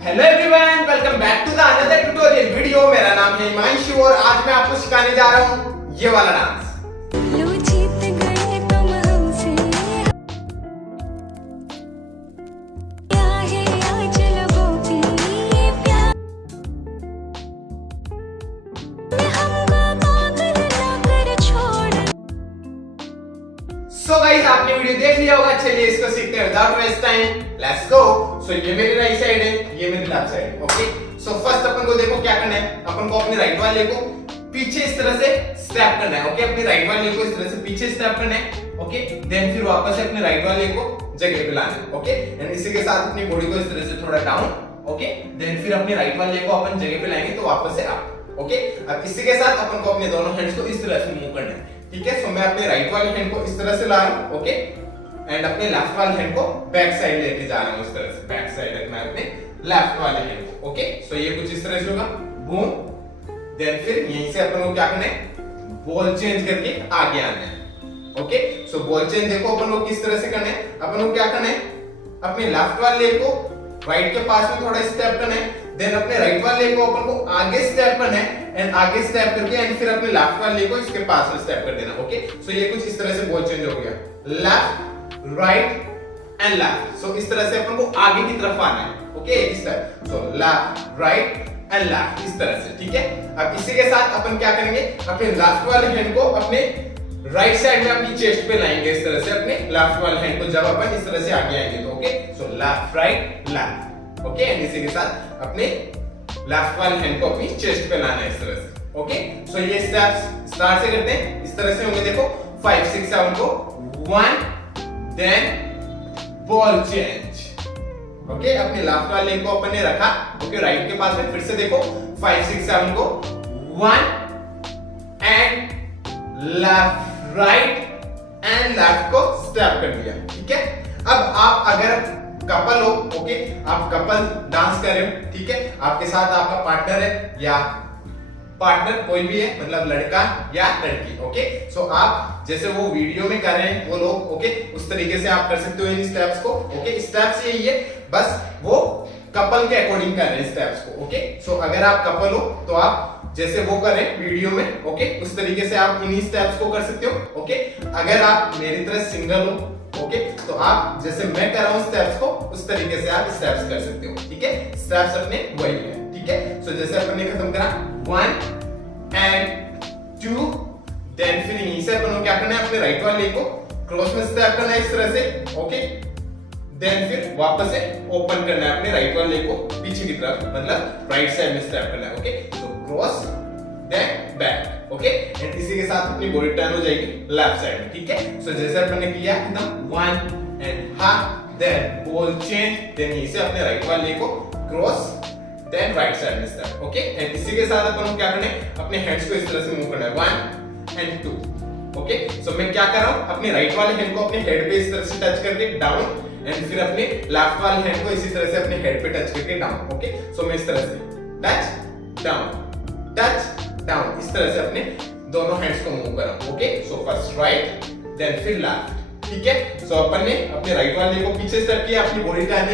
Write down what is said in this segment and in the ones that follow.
Hello everyone, welcome back to the another tutorial video. मेरा नाम है हिमांशु और आज मैं आपको सिखाने जा रहा हूँ ये वाला डांस। सो गाइस, आपने वीडियो देख लिया होगा। चलिए इसको सीखते हैं without waste time. Let's go. So ये मेरी राइट साइड है, ये मेरी लेफ्ट साइड है। ओके, सो फर्स्ट अपन को देखो क्या करना है। अपन को अपने राइट वाले को पीछे इस तरह से स्टेप करना है। ओके, अपने राइट वाले को इस तरह से पीछे स्टेप करना है। ओके, देन फिर वापस से अपने राइट वाले को जगह पे लाना है। ओके, एंड इसी के साथ अपनी बॉडी को इस तरह से थोड़ा डाउन। ओके, देन फिर अपने राइट वाले को अपन जगह पे लाएंगे तो वापस से अप। ओके, अब इसी के साथ अपन को अपने दोनों हैंड्स को इस तरह से मूव करना है। ठीक है, सो मैं अपने राइट वाले हैंड को इस तरह से ला रहा हूं। ओके, एंड अपने लेफ्ट वाले हैंड को बैक साइड लेके जा रहा हूं। इस तरह से बैक साइड रखना है अपने लेफ्ट वाले हैंड को। ओके, सो ये कुछ इस तरह से होगा। बूम, देन फिर यहीं से अपन को क्या करना है, बॉल चेंज करके आगे आना है। ओके, सो बॉल चेंज देखो अपन को किस तरह से करना है। अपन को क्या करना है, अपने लेफ्ट वाले को राइट के पास में थोड़ा स्टेप करना है, देन अपने राइट वाले को अपन को आगे स्टेप करना है एंड आगे स्टेप करके एंड फिर अपने लेफ्ट वाले को इसके पास में स्टेप कर देना। ओके, सो ये कुछ इस तरह से बॉल चेंज हो गया, लेफ्ट राइट एंड लेफ्ट। सो इस तरह से अपन को आगे की तरफ आना है। ओके, इस तरह, so left right and left इस तरह से। ठीक है, अब इसी के साथ अपन क्या करेंगे, अपने लेफ्ट वाले हैंड को अपने राइट साइड में अपनी चेस्ट पे लाएंगे इस तरह से अपने लेफ्ट वाले हैंड को, जब अपन इस तरह से आगे आएंगे तो। Okay, so left right left. Okay, and इसी के साथ अपने लेफ्ट वाले हैंड को अपनी चेस्ट पे लाना है इस तरह से। ओके, सो ये स्टेप्स स्टार्ट से करते हैं। इस तरह से होंगे, देखो 5 6 7 को 1 देन बॉल चेंज। ओके, अपने लेफ्ट वाले को अपन ने रखा। ओके, राइट के पास में फिर से देखो 5 6 7 को 1 and left right and left को स्टेप कर दिया। ठीक है, अब आप अगर कपल हो, ओके, आप कपल डांस कर रहे हो, ठीक है, आपके साथ आपका पार्टनर है या पार्टनर कोई भी है, मतलब लड़का या लड़की। ओके, सो आप जैसे वो वीडियो में कर रहे हैं वो लोग, ओके, उस तरीके से आप कर सकते हो इन स्टेप्स को। ओके, स्टेप्स यही है, बस वो कपल के अकॉर्डिंग कर रहे हैं स्टेप्स को। ओके, सो अगर आप कपल हो तो आप जैसे वो करें वीडियो में, ओके, उस तरीके से आप इन्हीं स्टेप्स को कर सकते हो। ओके, अगर आप मेरी तरह सिंगल हो, ओके, तो आप जैसे मैं कर रहा हूं स्टेप्स को उस तरीके से आप स्टेप्स कर सकते हो। ठीक है, स्टेप्स अपने वही है। ठीक है, सो जैसे अपन ने खत्म करा 1 एंड 2, देन फिर यहीं से अपन को क्या करना है, अपने राइट वाले को क्रॉस में स्टेप करना है इस तरह से। ओके, देन फिर वापस से ओपन करना है अपने राइट वाले को पीछे की तरफ, मतलब राइट साइड में स्टेप करना है। ओके, तो cross then back. Okay, and इसी के साथ अपनी बॉडी टर्न हो जाएगी लेफ्ट साइड में। ठीक है, सो जैसे अपन ने किया एकदम 1 and half then ball change, then यहीं से अपने राइट वाले को क्रॉस देन राइट साइड में स्टेप। ओके, एंड इसी के साथ अपन को क्या करना है, अपने हैंड्स को इस तरह से मूव करना है 1 एंड 2। ओके, सो मैं क्या कर रहा हूं, अपने राइट वाले हैंड को अपने हेड पे इस तरह से टच करके डाउन एंड फिर अपने लेफ्ट वाले हैंड को इसी तरह से अपने हेड पे टच करके डाउन। ओके, सो मैं इस तरह से टच डाउन इस तरह से अपने दोनों हैंड्स को मूव कर रहा हूं। Okay, so first right then फिर लेफ्ट। ठीक है, सो अपन ने अपने राइट वाले को पीछे स्टेप किया, अपनी बॉडी टर्न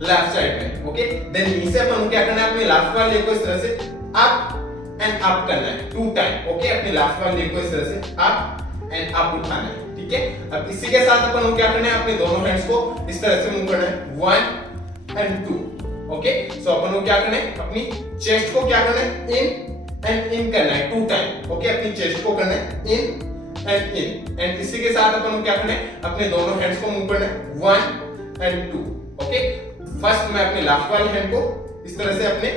लेफ्ट साइड में। ओके, देन यहीं से अपन क्या करना है, अपने लेफ्ट वाले को इस तरह से अप एंड अप करना है 2 टाइम। ओके, अपने लेफ्ट वाले को इस तरह से अप एंड अप उठाना है। ठीक है, अब इसी के साथ अपन क्या करना है, अपने दोनों हैंड्स को इस तरह से मूव करना है 1 एंड 2। ओके, सो अपन को क्या करना है, अपनी चेस्ट को क्या करना है, इन एंड इन करना है 2 टाइम। ओके, अपनी चेस्ट को करना है इन एंड इसी के साथ अपन को क्या करना है, अपने दोनों हैंड्स को मूव करना है 1 एंड 2। ओके, फर्स्ट मैं अपने लेफ्ट वाले हैंड को इस तरह से अपने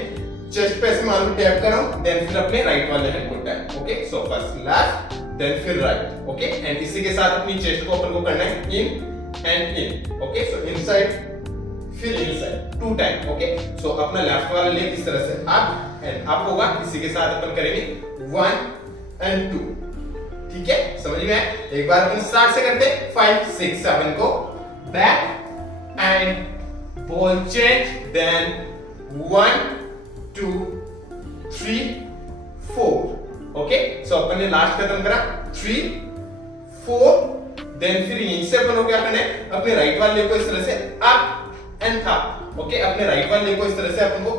चेस्ट पे ऐसे मान लो टैप कर रहा हूं, देन फिर अपने राइट वाले हैंड को tap. Okay, so first left then फिर राइट। ओके, एंड इसी के साथ अपनी चेस्ट को अपन को करना है in and in. Okay, so inside फिर इनसाइड 2 टाइम। ओके, सो अपना लेफ्ट वाला लेग इस तरह से अप एंड अप होगा। इसी के साथ अपन करेंगे 1 एंड 2। ठीक है, समझ में आया? एक बार अपन स्टार्ट से करते हैं 5 6 7 को back and ball change, then 1 2 3 4। Okay, so अपन ने लास्ट खत्म करा 3 4, देन फिर यहीं से अपन को क्या करना है, अपने राइट वाले को इस तरह से अप एंड अप। ओके, अपने राइट वाले लेग को इस तरह से अपन को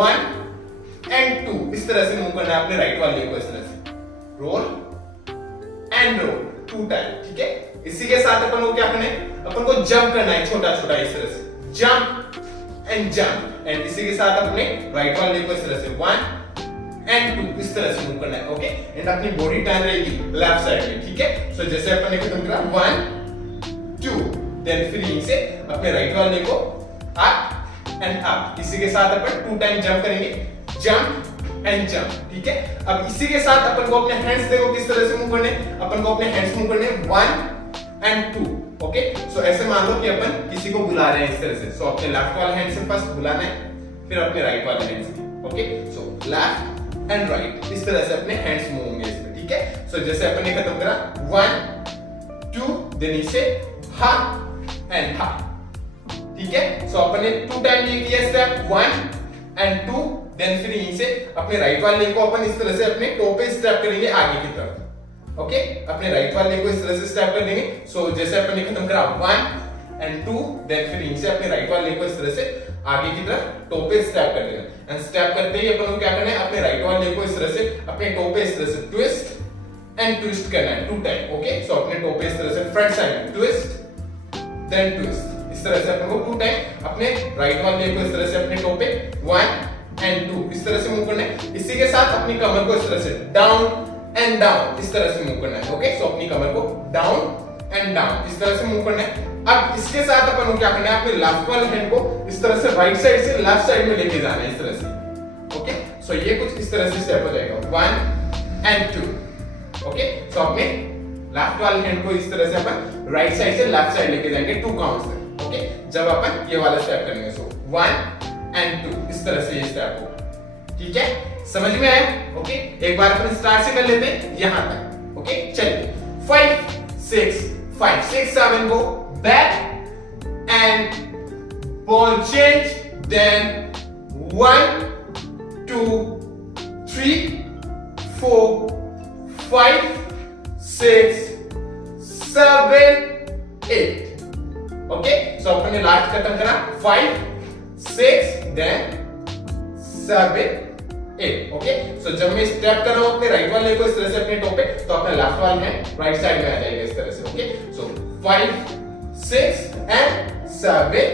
1 एंड 2 इस तरह से मूव करना है अपने राइट वाले लेग को इस तरह से, रोल एंड रोल 2 टाइम, ठीक है। इसी के साथ अपन को क्या करना है, अपन को जंप करना है छोटा छोटा इस तरह से, जंप एंड जंप, एंड इसी के साथ अपने राइट वाले लेग को इस तरह से 1 एंड 2 इस तरह से मूव करना है, ओके। एंड अपनी बॉडी टर्न रहेगी लेफ्ट साइड में, ठीक है। सो जैसे अपन ने खत्म करा 1 2, देन फिर यहीं से अपने राइट वाले लेग को अप एंड अप, इसी के साथ अपन 2 टाइम जंप करेंगे, जंप एंड जंप, ठीक है। अब इसी के साथ अपन को अपने हैंड्स देखो किस तरह से मूव करने, अपन को अपने हैंड्स मूव करने 1 एंड 2, ओके। सो ऐसे मान लो कि अपन किसी को बुला रहे हैं इस तरह से, सो अपने लेफ्ट वाले हैंड से फर्स्ट बुलाना है, फिर अपने राइट वाले हैंड से, okay. So left and right इस तरह से अपने हैंड्स मूव होंगे इसमें, ठीक है। सो जैसे अपन ने खत्म करा 1 2, देन इसे हा एंड हा, ठीक है। सो अपन ने 2 टाइम ये किया स्टेप 1 एंड 2, देन फिर यहीं से अपने राइट वाले लेग को अपन इस तरह से अपने टो पे स्टेप करेंगे आगे की तरफ, ओके। अपने राइट वाले लेग को इस तरह से स्टेप कर देंगे। सो जैसे अपन ने खत्म करा 1 एंड 2, देन फिर यहीं से अपने राइट वाले लेग को इस तरह से आगे की तरफ टो पे स्टेप कर देना, एंड स्टेप करते ही अपन को क्या करना है, अपने राइट वाले लेग को इस तरह से अपने टो पे इस तरह से ट्विस्ट एंड ट्विस्ट करना है 2 टाइम, ओके। सो अपने टो पे इस तरह से फ्रंट साइड में ट्विस्ट देन ट्विस्ट, इस तरह से अपन को 2 टाइम अपने राइट वाले लेग को इस तरह से अपने टो पे 1 एंड 2 इस तरह से मूव करना है। इसी के साथ अपनी कमर को इस तरह से डाउन एंड डाउन इस तरह से मूव करना है, ओके। सो अपनी कमर को डाउन एंड डाउन इस तरह से मूव करना है। अब इसके साथ अपन को क्या करना है, अपने लेफ्ट वाले हैंड को इस तरह से राइट साइड से लेफ्ट साइड में लेके जाना है इस तरह से, ओके। सो ये कुछ इस तरह से स्टेप हो जाएगा 1 एंड 2, ओके। सो अपने लेफ्ट वाले हैंड को इस तरह से अपन राइट साइड से लेफ्ट साइड लेके जाएंगे 2 काउंट्स तक, ओके। जब अपन ये वाला स्टेप करेंगे, सो 1 एंड 2 इस तरह से ये स्टेप होगा, ठीक है। समझ में आया, ओके। एक बार अपन स्टार्ट से कर लेते हैं यहां तक, ओके। चलिए 5 6 5 6 7 go back and ball change, then 1 2 3 4 5 6 7 8, okay. So अपन ने लास्ट खत्म करा 5 6 then 7 8, ओके। सो जब मैं स्टेप कर रहा हूं अपने राइट वाले को इस तरह से अपने टो पे, तो अपने लेफ्ट वाले हैंड राइट साइड में आ जाएगा इस तरह से, okay. So 5 6 and 7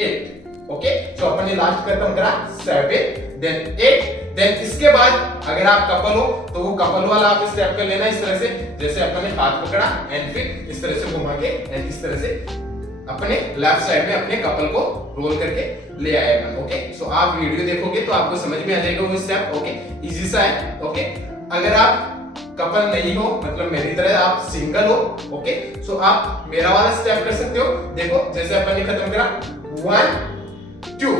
8, okay. So अपन ने लास्ट खत्म करा 7 देन 8, देन इसके बाद अगर आप कपल हो तो वो कपल वाला आप स्टेप कर लेना इस तरह से, जैसे अपन ने हाथ पकड़ा एंड फिर इस तरह से घुमा के एंड इस तरह से अपने लेफ्ट साइड में अपने कपल को रोल करके ले आएगा, ओके। सो आप वीडियो देखोगे तो आपको समझ में आ जाएगा वो स्टेप, ओके। इजी सा है, ओके। अगर आप कपल नहीं हो, मतलब मेरी तरह आप सिंगल हो, ओके, सो आप मेरा वाला स्टेप कर सकते हो। देखो जैसे अपन ने खत्म करा 1 2,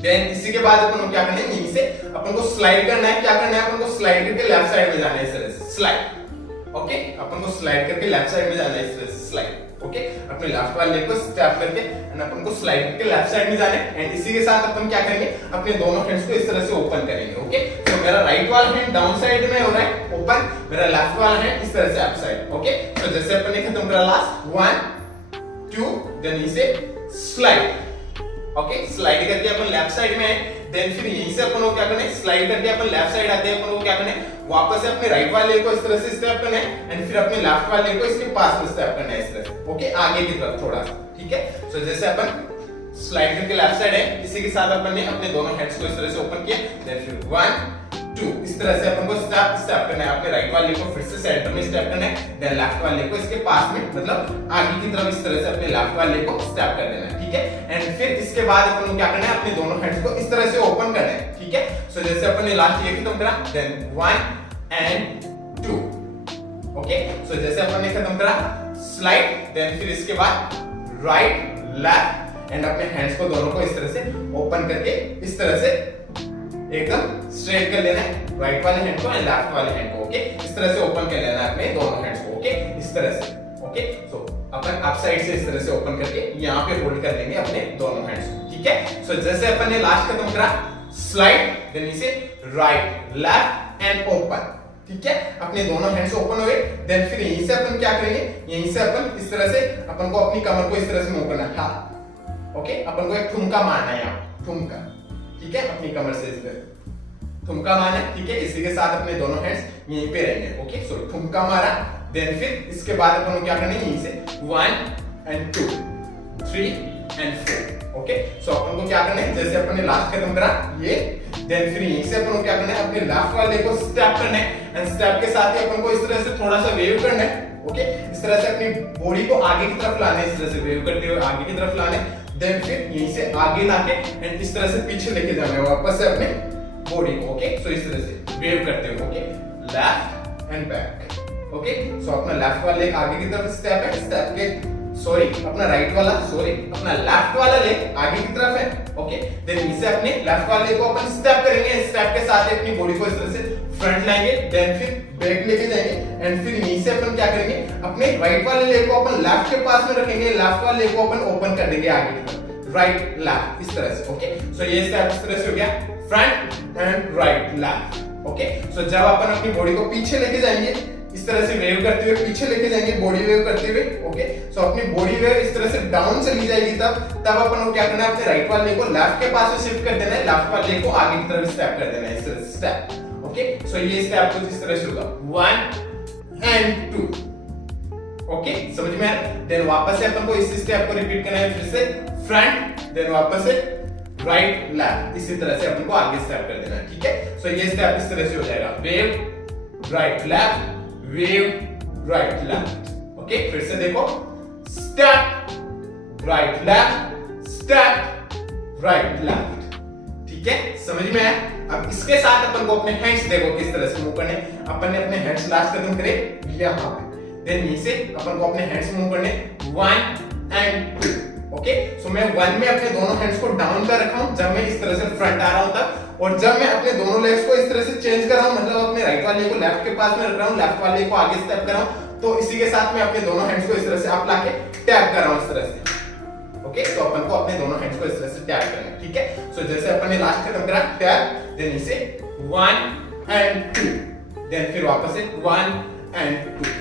देन इसी के बाद अपन को क्या करना है, यहीं से अपन को स्लाइड करना है। क्या करना है, अपन को स्लाइड करके लेफ्ट साइड में जाना है इस तरह से, स्लाइड, ओके। अपन को स्लाइड करके लेफ्ट साइड में जाना है इस तरह से, स्लाइड, ओके। अपने लेफ्ट वाले लेग को स्टेप करके एंड अपन को स्लाइड करके लेफ्ट साइड में जाना है, एंड इसी के साथ अपन क्या करेंगे, अपने दोनों हैंड्स को इस तरह से ओपन करेंगे, ओके। तो मेरा राइट वाला हैंड डाउन साइड में हो रहा है ओपन, मेरा लेफ्ट वाला हैंड इस तरह से अप साइड, ओके। तो जैसे अपन ने खत्म करा लास्ट 1 2, देन इसे स्लाइड, ओके। स्लाइड करके अपन लेफ्ट साइड में है, देन फिर यहीं से अपन को क्या करना है, स्लाइड करके अपन लेफ्ट साइड आते हैं, अपन को क्या करना है, वापस से अपने राइट वाले को इस तरह से स्टेप करना है, एंड फिर अपने लेफ्ट वाले को इसके पास में स्टेप करना है इस तरह से, ओके, आगे की तरफ थोड़ा सा, ठीक है। सो जैसे अपन स्लाइड करके लेफ्ट साइड है, इसी के साथ अपन ने अपने दोनों हैंड्स को इस तरह से ओपन किया, देन फिर 1 2 इस तरह से अपन को स्टेप करना है, अपने राइट वाले को फिर से सेंटर में स्टेप करना है, देन लेफ्ट वाले को इसके पास में, मतलब आगे की तरफ इस तरह से अपने लेफ्ट वाले को स्टेप कर देना है, ठीक है। एंड फिर इसके बाद अपन को क्या करना है, अपने दोनों हैंड्स को इस तरह से ओपन करना है, ठीक है। सो जैसे अपन ने लास्ट ये खत्म करा, देन 1 एंड 2, ओके। सो जैसे अपन ने खत्म करा स्लाइड, देन फिर इसके बाद राइट लेफ्ट एंड अपने हैंड्स को दोनों को इस तरह से ओपन करके इस तरह से एकदम स्ट्रेट कर लेना है, राइट वाले हैंड को एंड लेफ्ट वाले हैंड को, ओके। इस तरह से ओपन कर लेना है अपने दोनों हैंड्स को, ओके, इस तरह से, ओके। सो अपन अप साइड से इस तरह से ओपन करके यहाँ पे होल्ड कर लेंगे अपने दोनों हैंड्स को, ठीक है। सो जैसे अपन ने लास्ट खत्म करा स्लाइड, देन इसे राइट लेफ्ट एंड ओपन, ठीक है। अपने दोनों हैंड्स ओपन हुए, देन फिर यहीं से अपन क्या करेंगे, यहीं से अपन इस तरह से अपन को अपनी कमर को इस तरह से मूव करना है, ओके, अपन को एक ठुमका मारना है यहाँ, ठुमका, ठीक है, अपनी कमर से इस तरह ठुमका मारना है, ठीक है। इसी के साथ अपने दोनों हैंड्स यहीं पे रहेंगे, ओके। सो ठुमका मारा, देन फिर इसके बाद अपन को क्या करना है, यहीं से 1 and 2 3 and 4, ओके। सो अपन को क्या करना है, जैसे अपन ने लास्ट खत्म करा ये, देन फिर यहीं से अपन को क्या करना है, अपने लेफ्ट वाले को स्टेप करना है, एंड स्टेप के साथ ही अपन को इस तरह से थोड़ा सा वेव करना है, ओके। इस तरह से अपनी बॉडी को आगे की तरफ लाना है, इस तरह से वेव करते हुए आगे की तरफ लाना है, देन फिर यहीं से आगे लाके एंड इस तरह से पीछे लेके जाना है वापस से अपने बॉडी को, ओके। सो इस तरह से वेव करते हुए, okay, left and back, okay. So अपना लेफ्ट वाला लेग आगे की तरफ स्टेप है, स्टेप के सॉरी अपना राइट वाला सॉरी अपना लेफ्ट वाला लेग आगे की तरफ है, ओके। देन इसे अपने लेफ्ट वाले को अपन स्टेप करेंगे, स्टेप के साथ ही अपनी बॉडी को इस तरह से फ्रंट लाएंगे, देन फिर बैक लेके जाएंगे, एंड फिर यहीं से अपन क्या करेंगे, अपने राइट वाले लेग को अपन लेफ्ट के पास में रखेंगे, लेफ्ट वाले लेग को अपन ओपन कर देंगे आगे की तरफ, राइट लेफ्ट इस तरह से, ओके। सो ये स्टेप इस तरह से हो गया, front and right left, okay. So जब अपन अपनी बॉडी को पीछे लेके जाएंगे, इस तरह से वेव करते हुए पीछे लेके जाएंगे, बॉडी वेव करते हुए, ओके। सो अपनी बॉडी वेव इस तरह से डाउन चली जाएगी, तब अपन को क्या करना है, अपने राइट वाले को लेफ्ट के पास में शिफ्ट कर देना है, लेफ्ट वाले को आगे की तरफ स्टेप कर देना है, इस तरह से स्टेप, ओके। सो ये स्टेप कुछ इस तरह से होगा, 1 and 2, ओके, समझ में आया। देन वापस से अपन को इस स्टेप को रिपीट करना है, फिर से फ्रंट, देन वापस से राइट लेफ्ट, इसी तरह से अपन को आगे स्टेप कर देना है, ठीक है। सो ये स्टेप इस तरह से हो जाएगा, wave right left, wave right left, okay. फिर से देखो, step right left, step right left, ठीक है, समझ में आया। अब इसके साथ अपन को अपने हैंड्स देखो किस तरह से मूव करने, अपन ने अपने हैंड्स लास्ट कदम करे यहाँ पे, देन नीचे अपन को अपने हैंड्स मूव करने 1 and 2, ओके। सो मैं 1 में अपने दोनों हैंड्स को डाउन कर रखा हूं जब मैं इस तरह से फ्रंट आ रहा हूं तब, और जब मैं अपने दोनों लेग्स को इस तरह से चेंज कर रहा हूं, मतलब अपने राइट वाले को लेफ्ट के पास में रख रहा हूं, लेफ्ट वाले को आगे स्टेप कर रहा हूं, तो इसी के साथ मैं अपने दोनों हैंड्स को इस तरह से अप लाके टैप कर रहा हूं इस तरह से, ओके। तो अपन को अपने दोनों हैंड्स को इस तरह से टैप करना है, ठीक है। सो जैसे अपन ने लास्ट खत्म करा टैप, देन इसे 1 and 2, देन फिर वापस से 1 and 2,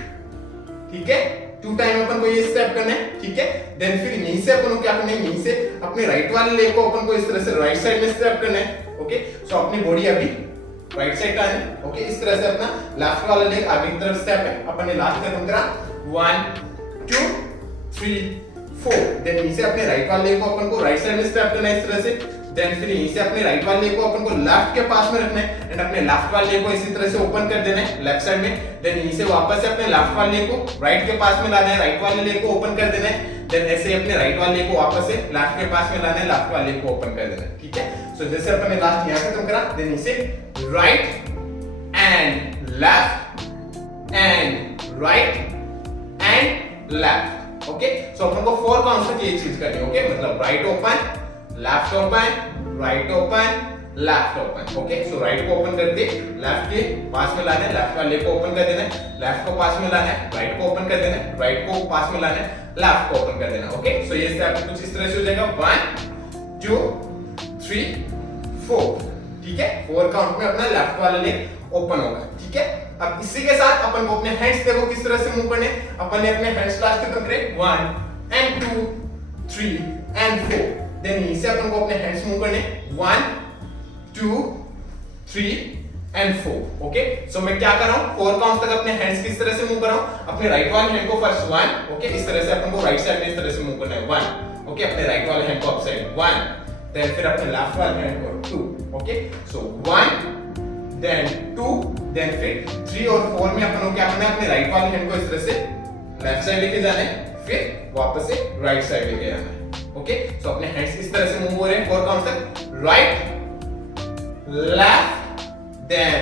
ठीक है। 2 टाइम अपन को ये स्टेप करना है, ठीक है। देन फिर यहीं से अपन को क्या करना है, यहीं से अपने राइट वाले लेग को अपन को इस तरह से राइट साइड में स्टेप करना है, ओके। सो अपनी बॉडी अभी राइट साइड का है, ओके। इस तरह से अपना लेफ्ट वाला लेग आगे की तरफ स्टेप है, अपन ने लास्ट खत्म करा 1 2 3 4, देन यहीं से अपने राइट वाले लेग को अपन को राइट साइड में स्टेप करना है इस तरह से, देन फिर यहीं से अपने राइट वाले लेग को अपन को लेफ्ट के पास में रखना है, एंड अपने लेफ्ट वाले लेग को इसी तरह से ओपन कर देना है लेफ्ट साइड में, देन यहीं से वापस से अपने लेफ्ट वाले लेग को राइट के पास में लाना है, राइट वाले लेग को ओपन कर देना है, देन ऐसे अपने राइट वाले लेग को वापस से लेफ्ट के पास में लाना है, लेफ्ट वाले लेग को ओपन कर देना है, ठीक है। सो जैसे अपन ने लास्ट यहां खत्म करा, देन इसे right and left and right and left, okay. So अपन को 4 काउंट्स तक ये चीज करनी है, ओके। मतलब right open, left open, right open, left open, okay. So right को ओपन करके लेफ्ट के पास में लाना है, लेफ्ट वाले को ओपन कर देना है, लेफ्ट को पास में लाना है, राइट को ओपन कर देना है, राइट को पास में लाना है, लेफ्ट को ओपन कर देना, ओके। सो ये स्टेप कुछ इस तरह से हो जाएगा, 1 2 3 4, ठीक है। 4 काउंट में अपना लेफ्ट वाला लेग ओपन होगा, ठीक है। अब इसी के साथ अपन को अपने हैंड्स देखो किस तरह से मूव करने, अपन ने अपने हैंड्स लास्ट खत्म करे 1 and 2 3 and 4, देन यहीं से अपन को अपने हैंड्स मूव करने 1 2 3 and 4, ओके। सो मैं क्या कर रहा हूं, 4 काउंट तक अपने हैंड्स किस तरह से मूव कर रहा हूं, अपने राइट वाले हैंड को फर्स्ट 1, ओके, इस तरह से अपन को राइट साइड में इस तरह से मूव करना है 1, ओके। अपने राइट वाले हैंड को अप साइड 1, देन फिर अपने लेफ्ट वाले हैंड को 2, ओके। सो 1 देन 2, देन फिर 3 और 4 में अपन को क्या करना है, अपने राइट वाले हैंड को इस तरह से लेफ्ट साइड लेके जाना है, फिर वापस से राइट साइड लेके जाना है, ओके। सो अपने हैंड्स इस तरह से मूव हो रहे हैं 4 काउंट तक, right left then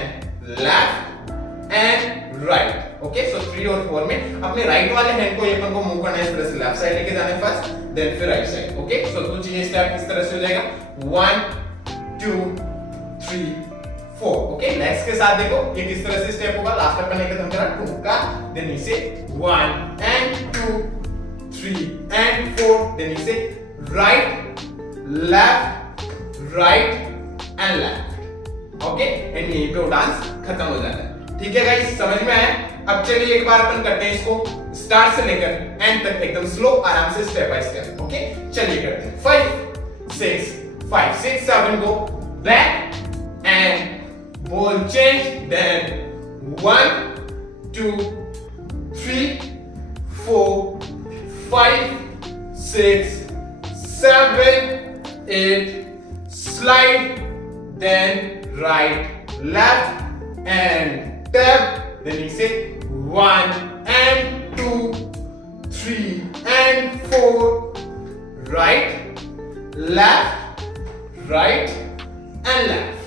left and right, okay. So 3 और 4 में अपने राइट वाले हैंड को अपन को मूव करना है इस तरह से लेफ्ट साइड लेके जाना है फर्स्ट, देन फिर राइट साइड, ओके। सो कुछ ये स्टेप इस तरह से हो जाएगा 1 2 3 4, ओके। लेग्स के साथ देखो ये किस तरह से स्टेप होगा, लास्ट अपन ने खत्म करा ठुमका, देन इसे 1 and 2 3 and 4, देन इसे right left right and left, okay. And यहीं पे वो डांस खत्म हो जाता है, ठीक है गाइस, समझ में आया। अब चलिए एक बार अपन करते हैं इसको स्टार्ट से लेकर एंड तक एकदम स्लो आराम से स्टेप बाय स्टेप। ओके चलिए करते हैं। 5 6 5 6 7 go back and ball change, then 1 2 3 4 5 6 7 8 slide, then right left and tap, then you say 1 and 2 3 and 4 right left right and left।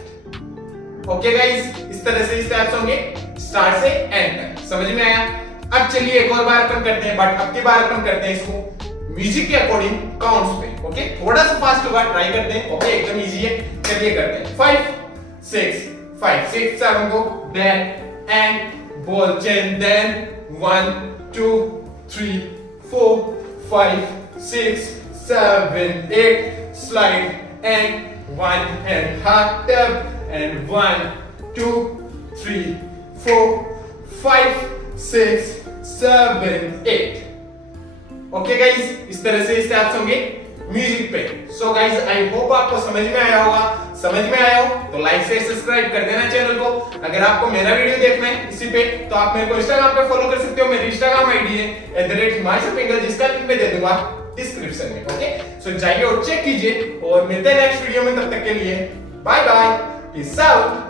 Okay guys, इस तरह से स्टेप्स होंगे स्टार्ट से एंड तक। समझ में आया? अब चलिए एक और बार अपन करते हैं, बट अब की बार अपन करते हैं इसको म्यूजिक के अकॉर्डिंग काउंट्स पे। ओके थोड़ा सा फास्ट होगा, ट्राई करते हैं। ओके एकदम इजी है, चलिए करते हैं। 5 6 7 go then and ball change, then 1 2 3 4 5 6 7 8 slide and 1 and half tap and 1 2 3 4 5 6 7 8। Okay guys, इस तरह से स्टेप्स होंगे म्यूजिक पे। सो गाइस आई होप आपको समझ में आया होगा। समझ में आया हो तो लाइक से सब्सक्राइब कर देना चैनल को। अगर आपको मेरा वीडियो देखना है इसी पे तो आप मेरे को इंस्टाग्राम पे फॉलो कर सकते हो। मेरी इंस्टाग्राम आईडी है @himanshu, जिसका लिंक मैं दे दूंगा डिस्क्रिप्शन में। ओके सो जाइए और चेक कीजिए और मिलते हैं नेक्स्ट वीडियो में। तब तक के लिए बाय बाय, पीस आउट।